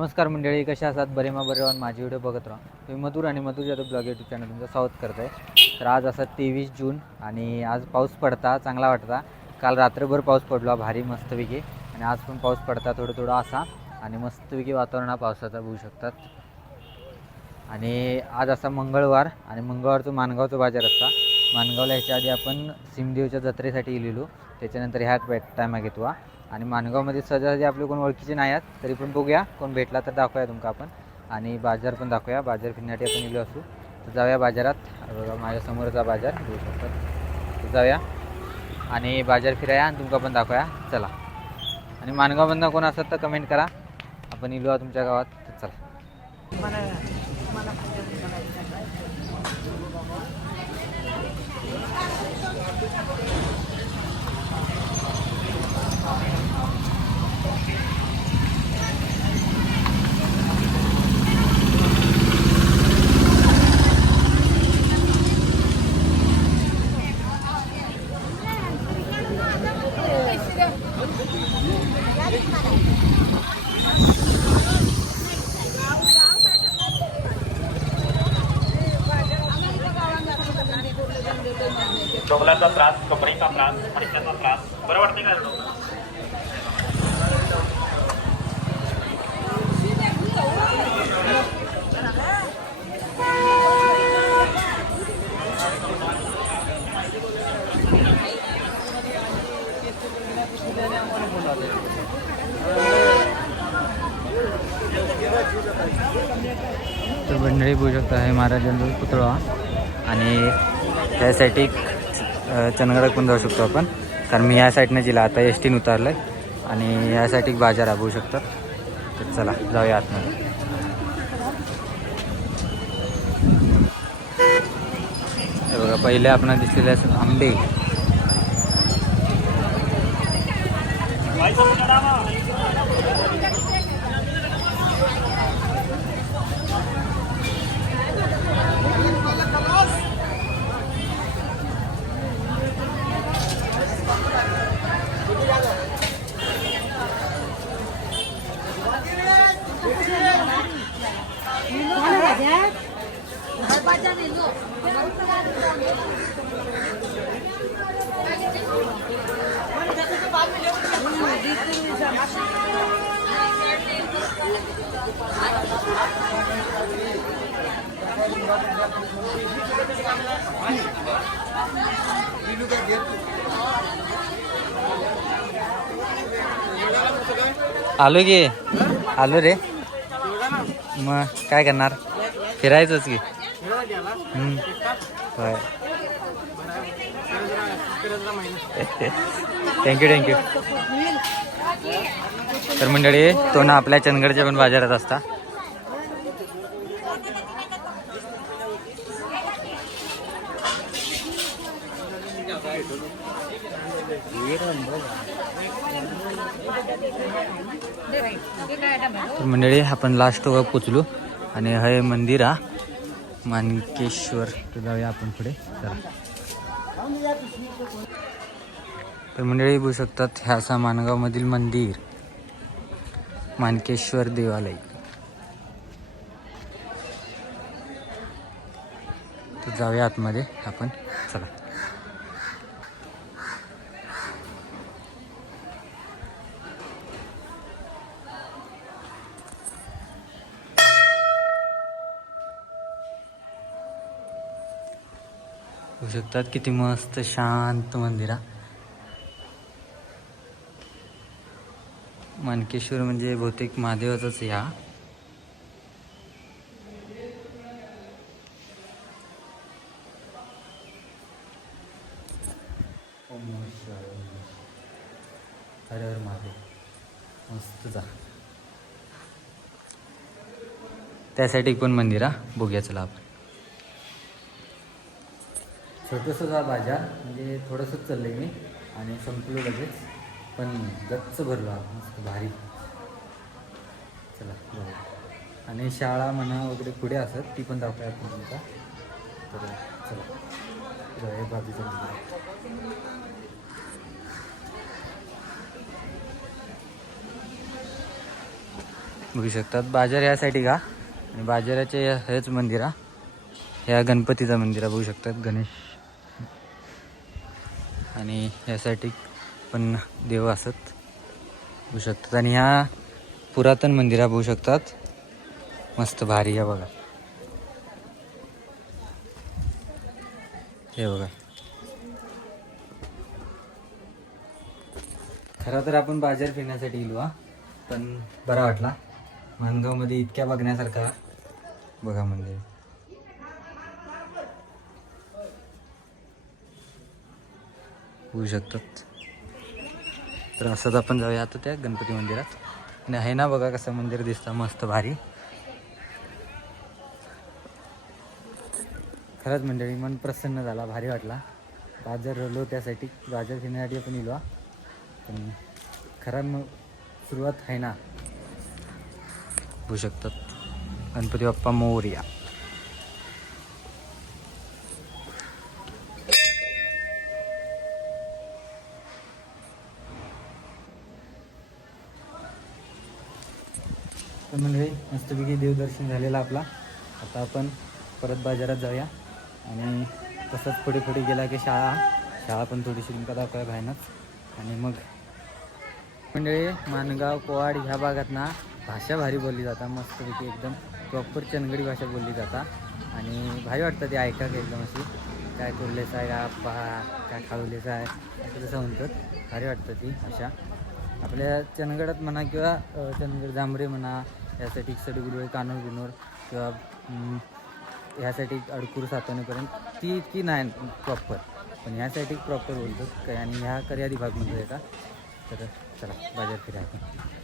नमस्कार मंडळी, कशा असतात? बरे बरे राहून माझी व्हिडिओ बघत राहा. तुम्ही मधुर आणि मधुर जाधव ब्लॉग यूट्यूब चॅनल तुमचं स्वागत करत आहे. तर आज असा 23 जून आणि आज पाऊस पडता चांगला वाटता. काल रात्रभर पाऊस पडला भारी मस्तपैकी आणि आज पण पाऊस पडता थोडं थोडं असा आणि मस्तपैकी वातावरण हा पावसाचा बघू शकतात. आणि आज असा मंगळवार आणि मंगळवारचं माणगावचा बाजार असता. माणगावला ह्याच्या आधी आपण सिमदेवच्या जत्रेसाठी गेलेलो, त्याच्यानंतर ह्या टायमा घेतो. आणि माणगावमध्ये सहजासहजी आपले कोण ओळखीचे नाही आहेत तरी पण बघूया, कोण भेटला तर दाखवूया तुमका आपण. आणि बाजार पण दाखवूया. बाजार फिरण्यासाठी आपण गेलो असू तर जाऊया बाजारात. बघा माझ्या समोरचा बाजार बघू शकतात. तर जाऊया आणि बाजार फिराया आणि तुमका पण दाखवूया. चला. आणि माणगावमधनं कोण असत तर कमेंट करा. आपण इलो तुमच्या गावात. तर चला. डोंगराचा त्रास, कपडीचा त्रास, फडक्याचा त्रास बरं वाटते का? तर मंडळी बघू शकता आहे महाराजांचा पुतळा आणि त्यासाठी चंदगडात पण जाऊ शकतो आपण, कारण मी ह्या साईडनं जिला आता एस टीन उतरलं आहे आणि यासाठी बाजार आहे बघू शकतात. तर चला जाऊया आतमध्ये. हे बघा पहिले आपण दिसलेले आंबे. आलो की आलो रे. मग काय करणार, फिरायचंच की. होय. थँक्यू. तर मंडळी तो ना आपल्या चंदगडच्या पण बाजारात असता. तर मंडळी आपण लास्ट पोचलो आणि हे मंदिर हा मानकेश्वर. तर जाऊया आपण पुढे. चला. तर मंडळी बघू शकतात ह्या असा माणगावमधील मंदिर मानकेश्वर देवालय. तर जाऊया आतमध्ये आपण. चला. बघू शकतात किती मस्त शांत मंदिर. मानकेश्वर म्हणजे बहुतेक महादेवाचाच ह्या. हर हर महादेव. मस्त जा. त्यासाठी पण मंदिर हा बघूया. चला आपण. छोटंसं हा बाजार म्हणजे थोडंसंच चाललंय मी आणि संपलो लगेच, पण गच्च भरलो मस्त भारी. चला बघू. आणि शाळा म्हणा वगैरे पुढे असत ती पण दाखवूया आपण तुमचा. तर चला जाऊया बाजूच्या मंदिरात. बघू शकतात बाजार यासाठी का आणि बाजाराचे हेच मंदिर हा ह्या गणपतीचं मंदिर बघू शकतात गणेश आणि यासाठी पण देव असत बघू शकतात आणि ह्या पुरातन मंदिरा बघू शकतात मस्त भारी आहे बघा हे बघा खरं तर आपण बाजार फिरण्यासाठी गेलो हा पण बरा वाटला माणगावमध्ये इतक्या बघण्यासारखा बघा मंदिर होऊ शकतात तर असंच आपण जाऊया आता त्या गणपती मंदिरात आणि आहे ना बघा कसं मंदिर दिसतं मस्त भारी खरंच मंडळी मन प्रसन्न झाला भारी वाटला बाजार रलो त्यासाठी बाजार फिरण्यासाठी आपण इलो पण खरं मग सुरुवात आहे ना होऊ शकतात गणपती बाप्पा मोरया तर म्हणजे मस्तपैकी देवदर्शन झालेलं आपला आता आपण परत बाजारात जाऊया आणि तसंच पुढे पुढे गेला की शाळा पण थोडीशी तुमका दाखवाय बाहेरच आणि मग मंडळी माणगाव कोवाड ह्या भागात ना भाषा भारी बोलली जाता मस्तपैकी एकदम प्रॉपर चनगडी भाषा बोलली जाता आणि भारी वाटतं ते ऐका की एकदम अशी काय कुर्लेचं आहे का पहा काय खावलेचं आहे असं तसं म्हणतात भारी वाटतं ती भाषा आपल्या चंदगडात म्हणा किंवा चंदगड जांभरे म्हणा यासाठी सडगुडवे कानूर बिनूर किंवा ह्यासाठी अडकूर सातवणेपर्यंत ती इतकी नाही प्रॉपर पण ह्यासाठी प्रॉपर बोलतात काय आणि ह्या कऱ्यादी भागमध्ये येतात तर चला बाजार फिरायचं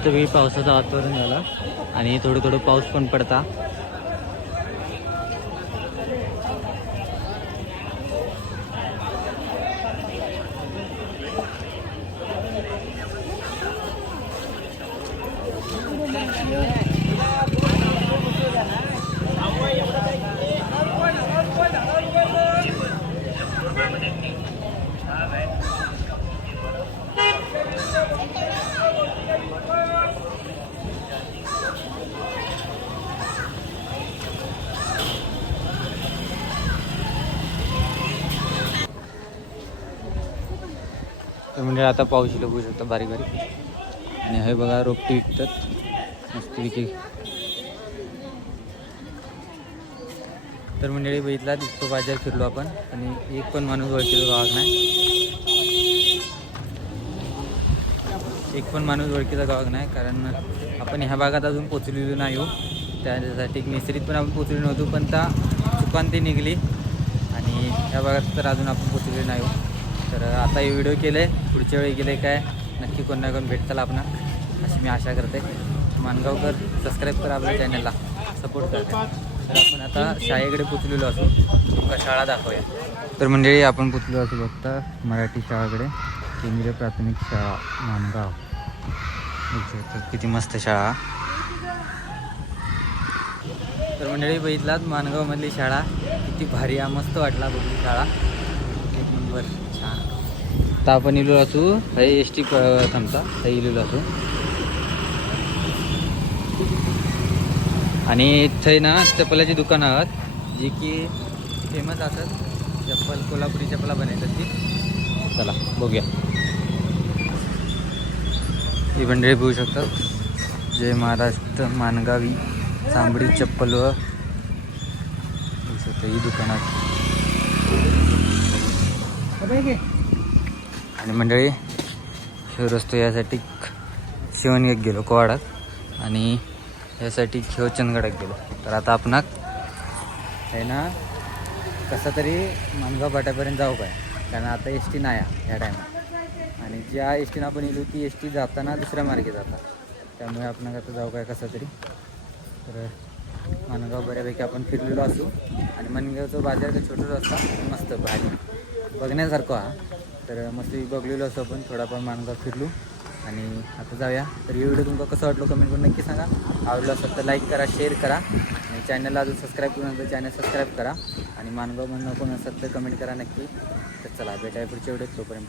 मस्तपैकी पावसाचं वातावरण झालं आणि थोडं थोडं पाऊस पण पडता तर म्हणजे आता पाऊस बघू शकता बारीक बारीक आणि हे बघा रोपटी विकतात मस्तपैकी तर मंडळी बघितला तिथं बाजार फिरलो आपण आणि एक पण माणूस ओळखीचा गावात नाही नाही कारण आपण ह्या भागात अजून पोचलेलो नाही हो त्यासाठी निसरीत पण आपण पोचलेलो नव्हतो पण त्या चुकान ती निघली आणि ह्या भागात तर अजून आपण पोचलेलो नाही हो तर आता हे व्हिडिओ केले पुढच्या वेळी गेले काय नक्की कोण ना कोण भेटताल आपण अशी मी आशा करते माणगावकर सबस्क्राईब करा आपल्या चॅनलला सपोर्ट करा तर आपण आता शाळेकडे पोचलेलो असू तुमका शाळा दाखवूया तर मंडळी आपण पोचलो असू बघता मराठी शाळेकडे केंद्रीय प्राथमिक शाळा माणगाव किती मस्त शाळा तर मंडळी बघितलात माणगावमधली शाळा किती भारी मस्त वाटला बघली शाळा एक नंबर छान आता आपण इलो असू हे एस टी थांबता हे इलेलो असू आणि इथे ना चप्पलाची दुकानं आहेत जी की फेमस असतात चप्पल कोल्हापुरी चप्पला बनवतात ती चला बघूया ही मंडळी बघू शकतात जय महाराष्ट्र मानगावी चांबडी चप्पल व ही दुकानात आणि मंडळी ह्यो रस्तो यासाठी शिवणगेक गेलो कोवाडात आणि यासाठी खेळ चंदगडात गेलो. तर आता आपण आहे ना कसा तरी मानगाव फाट्यापर्यंत जाऊ काय, कारण आता एस टी नाही आहे ह्या टायमात आणि ज्या एस टीनं आपण येलो ती एस टी जाताना दुसऱ्या मार्गे जातात. त्यामुळे आपण आता जाऊ काय कसं तरी. तर मानगाव बऱ्यापैकी आपण फिरलेलो असू आणि मानगावचं बाजार का छोटं रस्ता मस्त भारी बघण्यासारखं हा. तर मस्त बघलेलो असं आपण थोडाफार मानगाव फिरलो आणि आता जाऊया. तर ही व्हिडिओ तुमचा कसं वाटलं कमेंट करून नक्की सांगा. आवडलं असेल तर लाईक करा, शेअर करा आणि चॅनलला अजून सबस्क्राईब करून नंतर चॅनल सबस्क्राईब करा आणि मानगावमधनं कोण असेल तर कमेंट करा नक्की. तर चला भेटाय पुढच्या व्हिडिओत, तोपर्यंत.